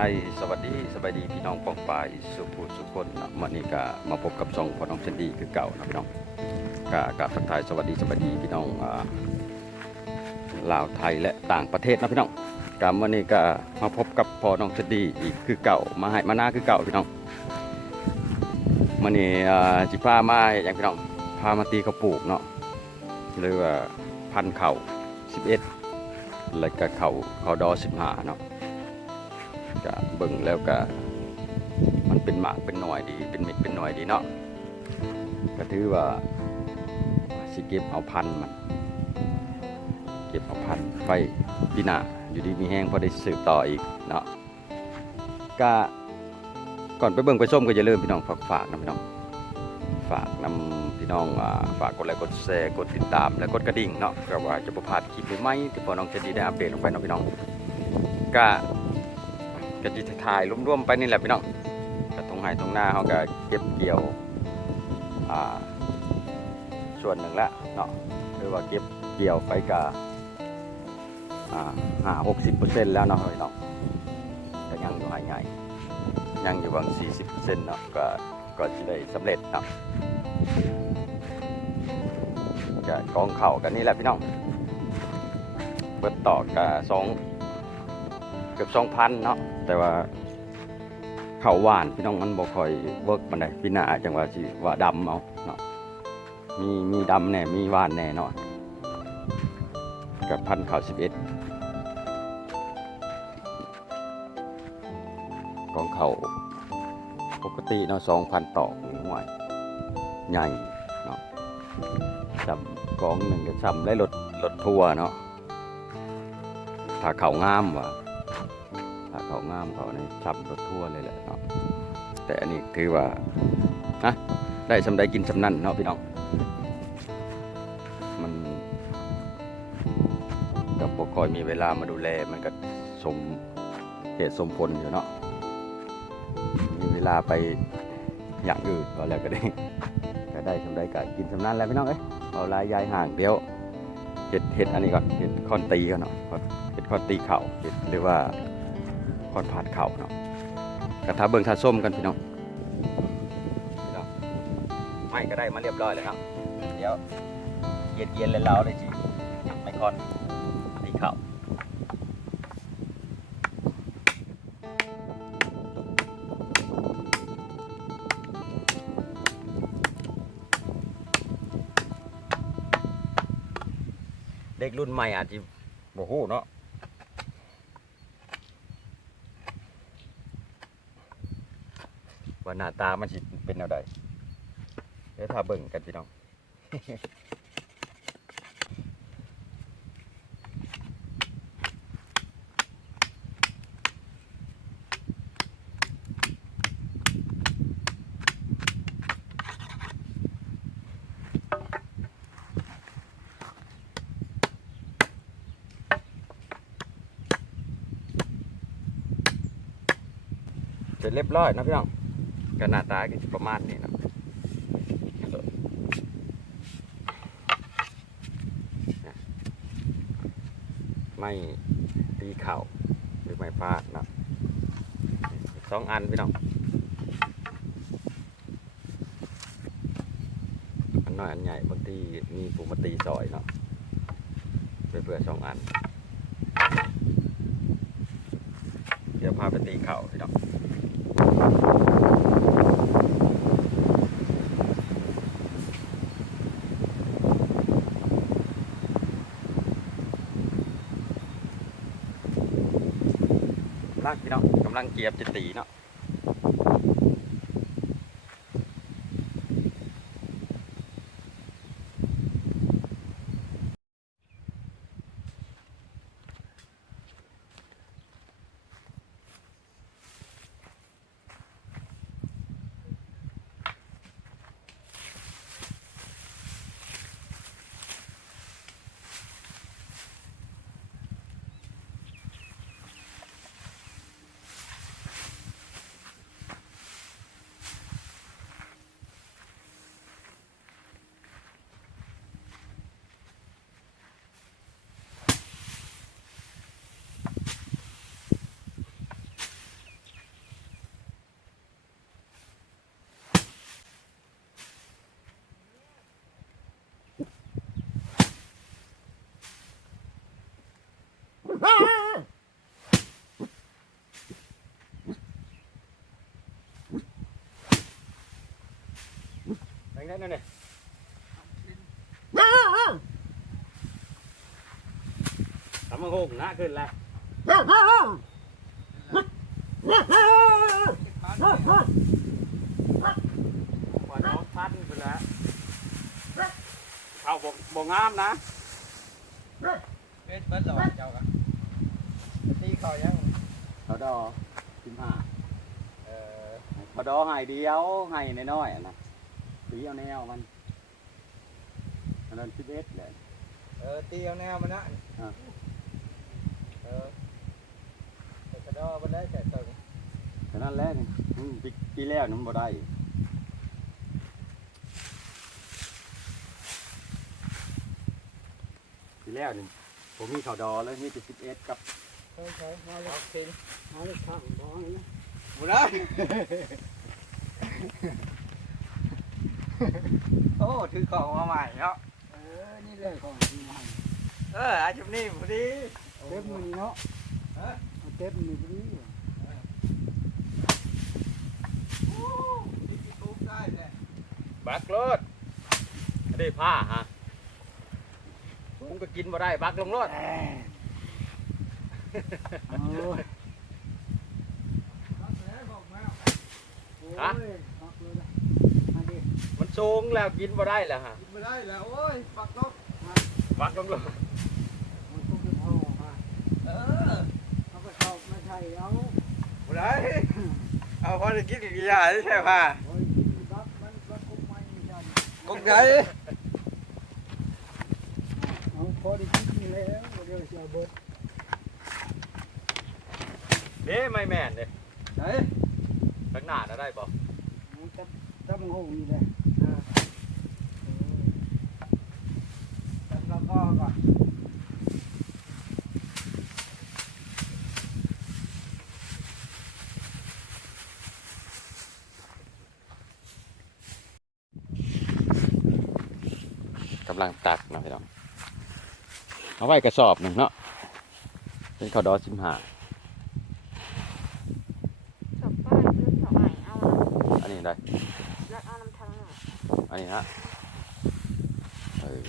ายสวัสดีสวัสดีพี่น้องปองปายสุภูสุคนเนาะวันนี้ก็มาพบกับช่องพ่อน้องเชนดีคือเก่านะพี่น้องก็กาบทักทายสวัสดีสวัสดีพี่น้องลาวไทยและต่างประเทศนะพี่น้องกับวันนี้ก็มาพบกับพ่อน้องเชนดีอีกคือเก่ามาให้มาหน้าคือเก่าพี่น้องวันนี่จิพามาอย่างพี่น้องพามาตีกระปลูกเนาะหรือว่าพันเข่า11แล้วก็เข่าเข่าดอ15เนาะ ก็เบิ่งแล้วก็มันเป็นหมากเป็นหน่อยดี เป็นเม็ดเป็นหน่อยดีเนาะก็ถือว่าสิเก็บเอาพันธ์มัน เก็บเอาพันธ์ไฟปีหน้าอยู่ดีมีแห้งพอได้สืบต่ออีกเนาะก็ก่อนไปเบิ่งไปส้มก็อย่าลืมพี่น้องฝากฝากนะพี่น้องฝากนำพี่น้องฝากกดไลค์กดแชร์กดติดตาม และกดกระดิ่งเนาะก็ว่าจะประพาดคลิปใหม่ที่พอน้องจะดีได้อัปเดตลงไปเนาะพี่น้องก็ ก็จิถ่ายรวมๆไปนี่แหละพี่น้องกระทงไห้ตรงหน้าเขาก็เก็บเกี่ยวส่วนหนึ่งแล้วเนาะหรือว่าเก็บเกี่ยวไปกับห้าหกสิบเปอร์เซ็นต์แล้วเนาะพี่น้องก็ยังอยู่หายใหญ่ยังอยู่บางสี่สิบเปอร์เซ็นต์เนาะก็ก็จะได้สำเร็จเนาะก็กองเข่ากันนี่แหละพี่น้องเปิดต่อกับสองเกือบสองพันเนาะ แต่ว่าเขาหวานพี่น้องมันบ่ค่อยเวิร์กมันได้พี่นาจังว่าสิว่าดำเอาเนาะมีมีดำแน่มีหวานแน่นาะกับพันข่าวสิบเอ็ดกองเขาปกติเนาะสองพันตอกนี่ห่วยใหญ่เนาะจำกองหนึ่งก็ซ้ำได้รถรถทัวร์เนาะถ้าเขางามว่ะาเขางามเขาในชับรถทั่วเลยแหละเนาะแต่อันนี้ถือว่าฮะได้สำได้กินสำนั่นเนาะพี่น้องมันกับปคอยมีเวลามาดูแลมันก็สมเหตุสมผลอยู่เนาะมีเวลาไปอย่างอื่นก็แล้วก็ได้ก็ได้สำได้ก็กินสำนั่นแล้วพี่น้องเอ้ยเอาลายยายห่างเดี๋ยวเห็ดเห็ดอันนี้ก่อนเห็ดคอนตีก่อนเนาะเห็ดคอนตีเข่าเห็ดหรือว่า ก่อนผ่านเข่าเนาะกระทาเบิ่งทาส้มกันพี่น้องไม่ก็ได้มาเรียบร้อยแล้วเนาะเดี๋ยวเย็นเย็นๆแล้วเลยจีไม่ก่อนตีเข่าเด็กรุ่นใหม่อาจจะโอ้โหเนาะ ว่า หน้าตามันสิเป็นแนวใดเดี๋ยวถ้าเบิ่งกันพี่น้องเสร็จเรียบร้อยนะพี่น้อง ก็หน้าตาก็ประมาณนี้นะไม่ตีเข่าหรือไม่ฟาดนะสองอันพี่น้องอันน้อยอันใหญ่บางทีมีปูมาตีซอยเนาะเพื่อเพื่อสองอัน เดี๋ยวพาไปตีเข่าพี่น้อง ลากพี่น้องกำลังเกียบจะตีเนาะ แล้วนั่นนี่ทำมังหงนะขึ้นแล้วปล่อยน้องพันไปแล้วเอาบ่บ่งามนะเอ็ดเบิดหรอเจ้ากันตีเขายังเขาดอสิบห้าเออเขาดอให้เดียวให้น้อยๆอะนะ ตีเอาแนวมันอันนั้นสิบเอ็ดเลยเออตีเอาแนวมันนะอะเออแต่กระดอมันได้แต่ตึงฉะนั้นแหล้วนี่อืมปีปีแล้วนั้นบ่ได้ปีแล้วนี่ผมมีเขาดอแล้วมีแต่สิบเอ็ดกับใช่ใช่มาเลยกินเอาเลยข้างดอนี่นะบุได้ โอ้ถือของมาใหม่เนาะเออ นี่เลยของที่มันเอออาชุบนี่พอดีเต็มมือเนาะฮะเอาเต็มมือพอดีโอ้ตีทุบได้เลยบักรถได้ผ้าฮะผมก็กินบ่ได้บักลงรถเออเอาโอ้ยรับแล้วบอกมาพักเลยนะมาดิ มันสูงแล้วกินบ่ได้แล้วฮะกินไม่ได้แล้วโอ้ยปักลบบักลงรถมันก็คือพ่อฮะเออเขาก็ชอบมาใช่เอาบุได้เอาพอจะกินกี่อย่างใช่ป่ะโอ้ยบักมันบักกุ๊กไม่ใช่กุ๊กไงเอาพอได้กินนี่แล้วเดี๋ยวจะเอาเบิดเด้ไม่แม่นเด้ไหน ข้างหน้าน่ะได้บ่มันจะตั้งห้องนี่แหละ จับแล้วก็ก่อนกำลังตักเนาะพี่น้องเอาไว้กระสอบหนึ่งเนาะเป็นข้าวดอสิบห้าสอบป้ายคือสอบใหม่เอาอันนี้ได้แล้วเอาน้ำทั้งหน่อยอันนี้ฮะเออ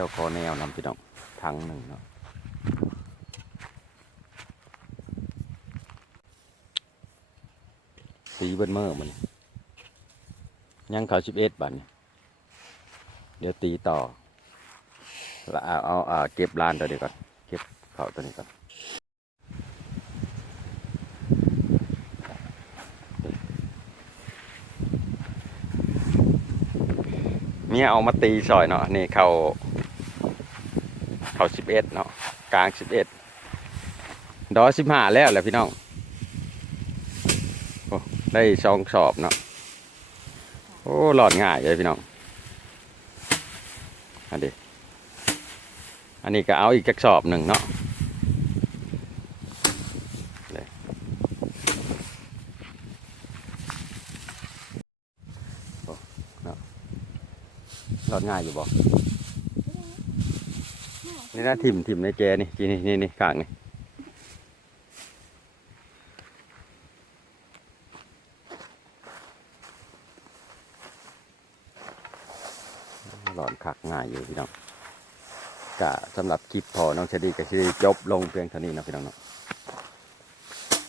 จ้าคอแนวนำพี่น้องทั้งหนึ่งเนาะสีเบิ้เมื่อมันยังเขาสิบเอ็ดบานเดี๋ยวตีต่อแล้วเอาเอาเอาเก็บลานตัวเดียวก่อนเก็บเขาตัวนี้ก่อนเมียเอามาตีซอยเนาะนี่เขา เขาสิบเอ็ดเนาะกลางสิบเอ็ดดอสิบห้าแล้วแหละพี่น้องโอ้ได้สองสอบเนาะโอ้หลอดง่ายเลยพี่น้องอันนี้อันนี้ก็เอาอีกจักสอบหนึ่งเนาะเลยโอ้เนาะหลอดง่ายอยู่บ่ นี่นะทิมทิมในแกนี่ทีนี่นี่นี่ข้างนี่หลอนคักง่ายอยู่พี่น้องกะสำหรับคลิปพอน้องเชดีกับเชดีจบลงเพียงเท่านี้นะพี่น้องเนาะ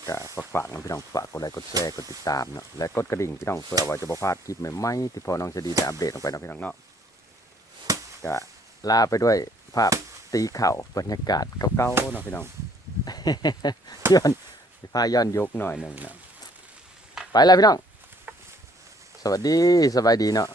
กะฝากฝากนะพี่น้องฝากกดไลค์กดแชร์กดติดตามเนาะและกดกระดิ่งพี่น้องเพื่อว่าจะบ่พลาดคลิปใหม่ๆที่พอน้องเชดีได้อัปเดตลงไปนะพี่น้องเนาะกะลาไปด้วยภาพ ตีเข่าบรรยากาศเก่าๆเนาะพี่น้องย้อนพาย้อนยกหน่อยหนึ่งเนาะไปแล้วพี่น้อง สวัสดีสบายดีเนาะ